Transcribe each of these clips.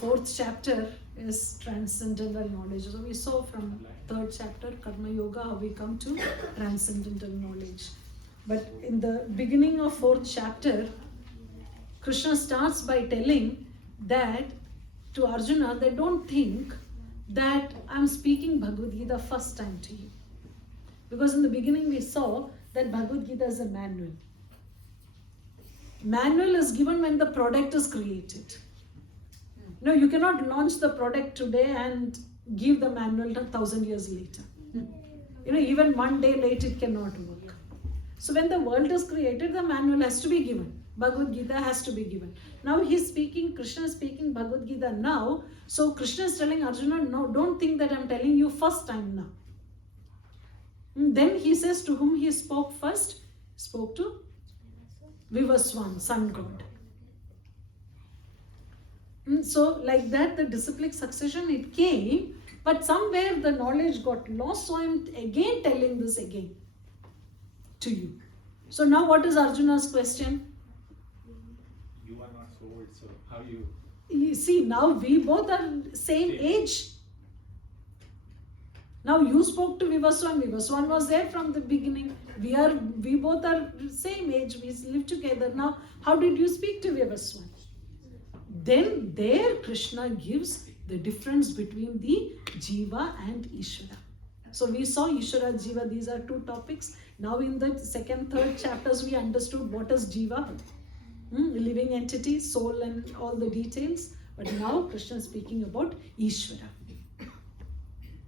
Fourth chapter is transcendental knowledge. So we saw from third chapter, Karma Yoga, how we come to transcendental knowledge. But in the beginning of fourth chapter, Krishna starts by telling that to Arjuna, they don't think that I'm speaking Bhagavad Gita first time to you. Because in the beginning we saw that Bhagavad Gita is a manual. Manual is given when the product is created. No, you cannot launch the product today and give the manual 1,000 years later. Even one day late it cannot work. So when the world is created, the manual has to be given. Bhagavad Gita has to be given. Now Krishna is speaking Bhagavad Gita now. So Krishna is telling Arjuna, no, don't think that I'm telling you first time now. Then he says to whom he spoke first? Spoke to Vivaswan, sun god. So like that, the disciplic succession, it came, but somewhere the knowledge got lost. So I'm again telling this again to you. So now what is Arjuna's question? You are not so old, so how you... You see, now we both are same age. Now you spoke to Vivaswan. Vivaswan was there from the beginning. We both are same age. We live together. Now, how did you speak to Vivaswan? Then there Krishna gives the difference between the Jiva and Ishvara. So we saw Ishvara, Jiva, these are two topics. Now in the second, third chapters we understood what is Jiva, living entity, soul and all the details. But now Krishna is speaking about Ishvara.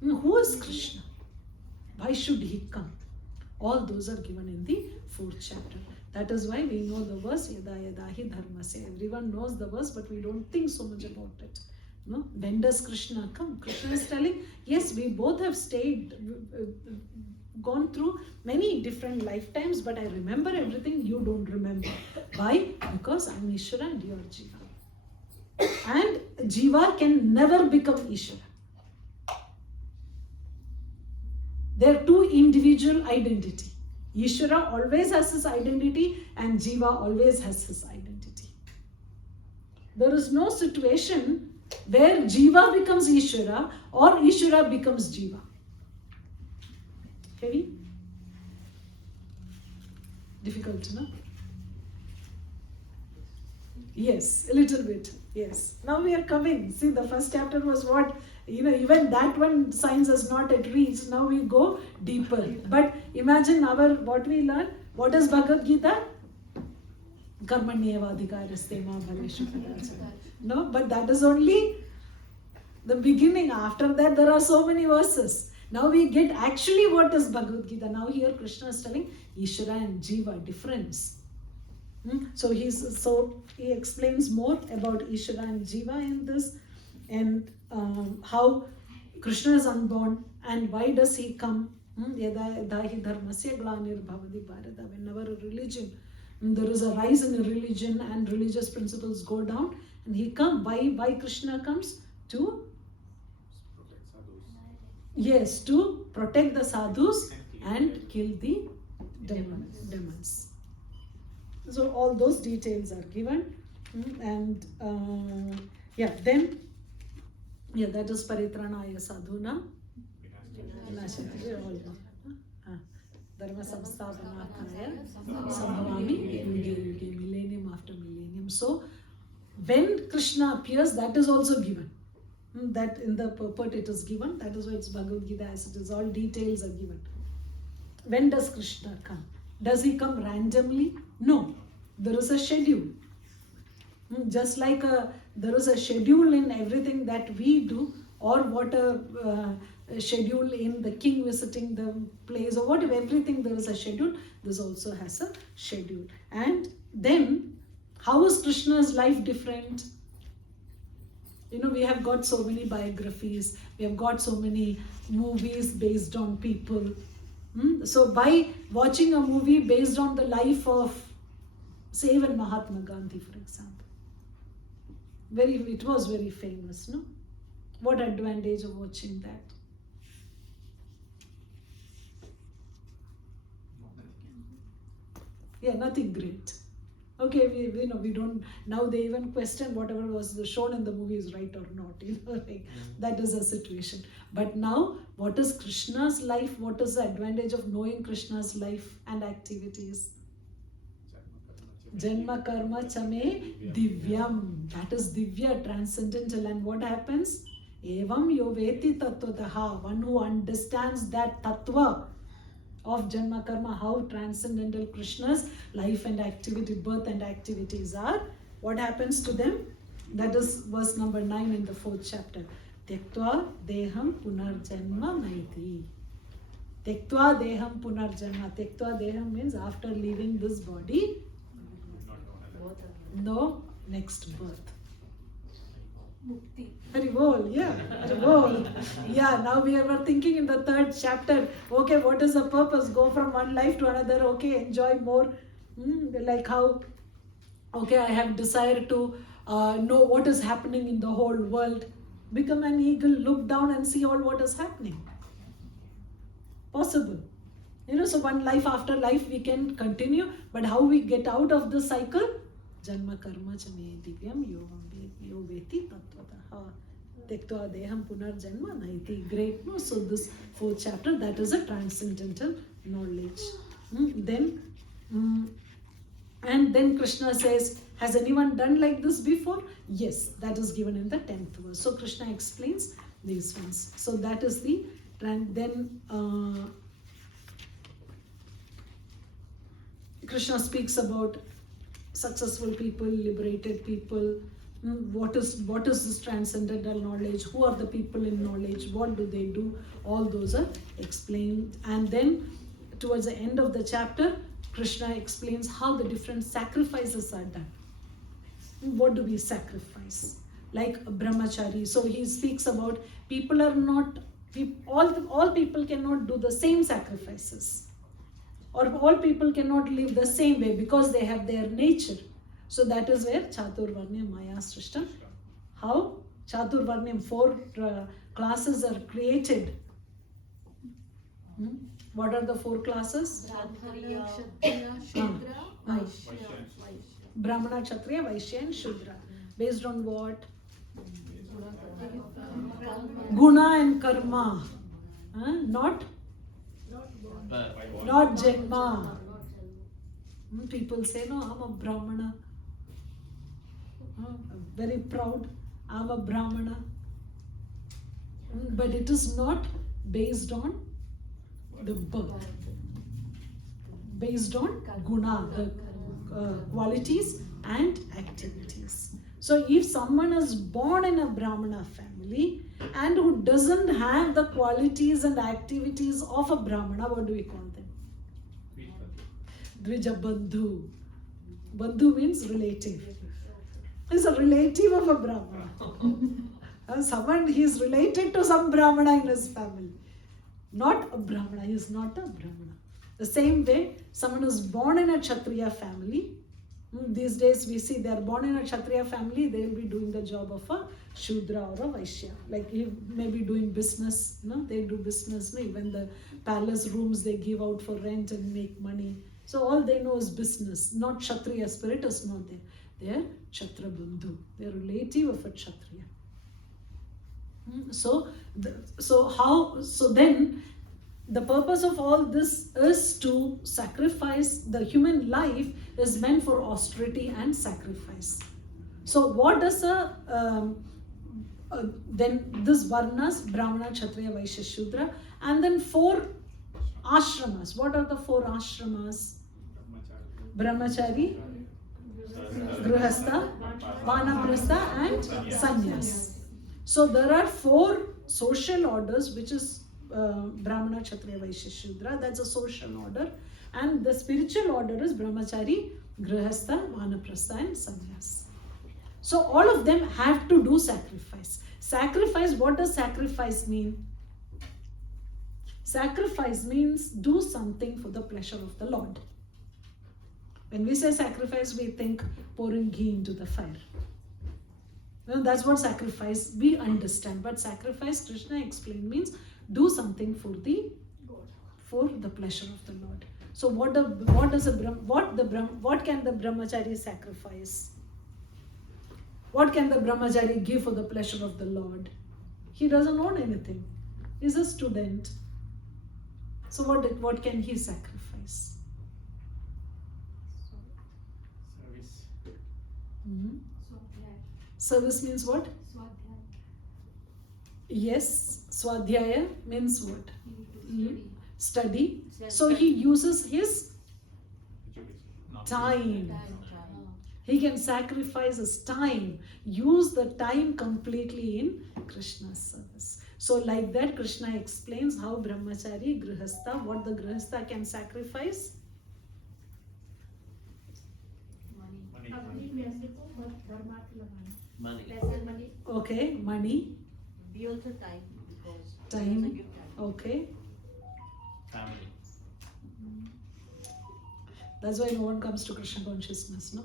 Who is Krishna? Why should he come? All those are given in the fourth chapter. That is why we know the verse, Yada Yada Hi Dharmasya. Everyone knows the verse, but we don't think so much about it. No? When does Krishna come? Krishna is telling, yes, we both have gone through many different lifetimes, but I remember everything you don't remember. Why? Because I'm Ishvara and you are Jiva. And Jiva can never become Ishvara. They are two individual identity. Ishvara always has his identity and Jiva always has his identity. There is no situation where Jiva becomes Ishvara or Ishvara becomes Jiva. Heavy? Difficult to know? Yes, a little bit. Yes. Now we are coming. See, the first chapter was what? Even that one science has not yet reached. Now we go deeper. But imagine what we learn. What is Bhagavad Gita? Karmanyevadhikaraste ma bhaleshu kadachana. No, but that is only the beginning. After that, there are so many verses. Now we get actually what is Bhagavad Gita. Now here Krishna is telling Ishvara and Jiva difference. So he explains more about Ishvara and Jiva in this, and how Krishna is unborn and why does he come. Yada dahi dharmasya glanir bhavati bharata. Whenever a religion, there is a rise in a religion and religious principles go down, and he comes. Why Krishna comes? To protect sadhus. Yes, to protect the sadhus and kill the demons. So all those details are given, and that is paritranaya sadhuna dharma samsthapanakaya sambhavami yuge yuge, millennium after millennium. So when Krishna appears, that is also given. That in the purport it is given. That is why it's Bhagavad Gita as it is. All details are given. When does Krishna come? Does he come randomly? No. There is a schedule. Just like there is a schedule in everything that we do, or what a schedule in the king visiting the place, or whatever, everything there is a schedule. This also has a schedule. And then, how is Krishna's life different? We have got so many biographies, we have got so many movies based on people. So by watching a movie based on the life of, say, even Mahatma Gandhi, for example, it was very famous, no? What advantage of watching that? Yeah, nothing great. Okay, we know we don't, now they even question whatever was shown in the movie is right or not, like that is a situation. But now, what is Krishna's life? What is the advantage of knowing Krishna's life and activities? Janma karma chame divyam. That is divya, transcendental. And what happens? Evam yoveti tattvataha. One who understands that tattva of Janma Karma, how transcendental Krishna's life and activity, birth and activities are. What happens to them? That is verse number 9 in the 4th chapter. Tyaktva deham punarjanma naiti. Tyaktva deham punarjanma. Tyaktva deham means after leaving this body, no next birth. Mukti. Haribol, yeah, Haribol. Yeah, now we were thinking in the 3rd chapter, okay, what is the purpose? Go from one life to another, okay, enjoy more. Like how, okay, I have desire to know what is happening in the whole world. Become an eagle, look down and see all what is happening. Possible. So one life after life we can continue, but how we get out of the cycle? Janma karma chame divyam yoveti tattvataha. Tyaktva deham punarjanma naiti. Great, no? So this 4th chapter, that is a transcendental knowledge. And then Krishna says, has anyone done like this before? Yes, that is given in the 10th verse. So Krishna explains these ones. So that is the, and then Krishna speaks about successful people, liberated people. What is this transcendental knowledge? Who are the people in knowledge? What do they do? All those are explained. And then towards the end of the chapter, Krishna explains how the different sacrifices are done. What do we sacrifice? Like brahmachari. So he speaks about people are not, all people cannot do the same sacrifices. Or all people cannot live the same way because they have their nature. So that is where Ch4 Maya Srishtam. How? Ch4 4 classes are created. What are the 4 classes? Brahmana, Kshatriya, Vaishya and Shudra. Based on what? Guna and karma. Not Janma. People say, no, I'm a Brahmana. Very proud, I'm a Brahmana. But it is not based on the birth. Based on guna, the qualities and activities. So if someone is born in a Brahmana family and who doesn't have the qualities and activities of a Brahmana, what do we call them? Dvija Bandhu. Bandhu means relative. He's a relative of a Brahmana. Someone, he is related to some Brahmana in his family. Not a Brahmana, he is not a Brahmana. The same way, someone is born in a Kshatriya family. These days we see they are born in a Kshatriya family, they will be doing the job of a Shudra or a Vaishya. Like he may be doing business, they do business. Even the palace rooms they give out for rent and make money. So all they know is business, not Kshatriya spirit is not there. They are Kshatriya Bandhu. They are relative of a Kshatriya. So then the purpose of all this is to sacrifice. The human life is meant for austerity and sacrifice. So what does then this varnas, Brahmana, Kshatriya, Vaishya, Shudra, and then 4 ashramas. What are the 4 ashramas? Brahmachari, Grihastha, Vanaprastha and Sannyas. So there are 4 social orders, which is Brahmana, Kshatriya, Vaishya, Shudra. That's a social order. And the spiritual order is Brahmachari, Grihastha, Vanaprastha and Sannyas. So all of them have to do sacrifice. Sacrifice, what does sacrifice mean? Sacrifice means do something for the pleasure of the Lord. When we say sacrifice, we think pouring ghee into the fire. That's what sacrifice we understand. But sacrifice, Krishna explained, means do something for the pleasure of the Lord. So what can the brahmachari sacrifice? What can the brahmachari give for the pleasure of the Lord? He doesn't own anything. He's a student. So what can he sacrifice? Service. Mhm. Service means what? Yes, swadhyaya means what? Study. So he uses his Education. Not time. He can sacrifice his time, use the time completely in Krishna's service. So like that, Krishna explains how brahmachari, grihastha, what the grihastha can sacrifice. money. Money. Okay, money, We also time because Time. also give time. okay. Family. That's why no one comes to Krishna consciousness, no?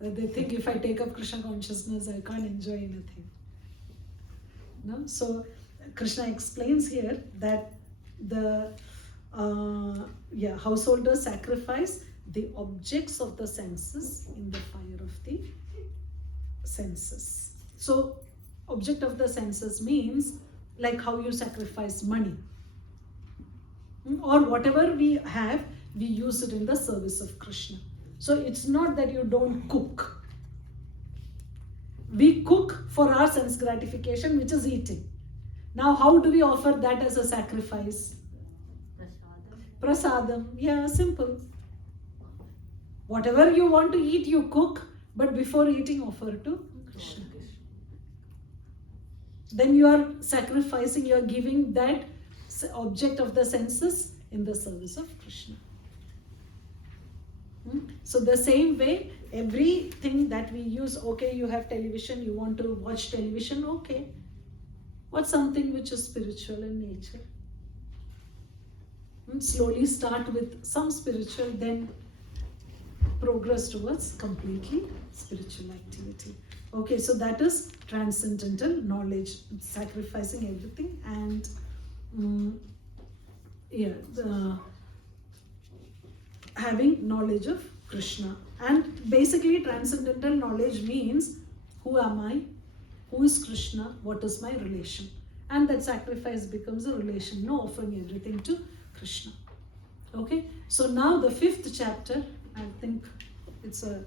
They think if I take up Krishna consciousness, I can't enjoy anything. No? So Krishna explains here that the householders sacrifice the objects of the senses in the fire of the senses. So object of the senses means like how you sacrifice money. Or whatever we have, we use it in the service of Krishna. So it's not that you don't cook. We cook for our sense gratification, which is eating. Now, how do we offer that as a sacrifice? Prasadam. Yeah, simple. Whatever you want to eat, you cook, but before eating, offer to Krishna. Then you are sacrificing, you are giving that object of the senses in the service of Krishna. So the same way, everything that we use, okay, you have television, you want to watch television, okay. What's something which is spiritual in nature? Slowly start with some spiritual, then progress towards completely spiritual activity. Okay, so that is transcendental knowledge, sacrificing everything and having knowledge of Krishna. And basically transcendental knowledge means who am I, who is Krishna, what is my relation. And that sacrifice becomes a relation, no offering everything to Krishna. Okay, so now the 5th chapter, I think it's a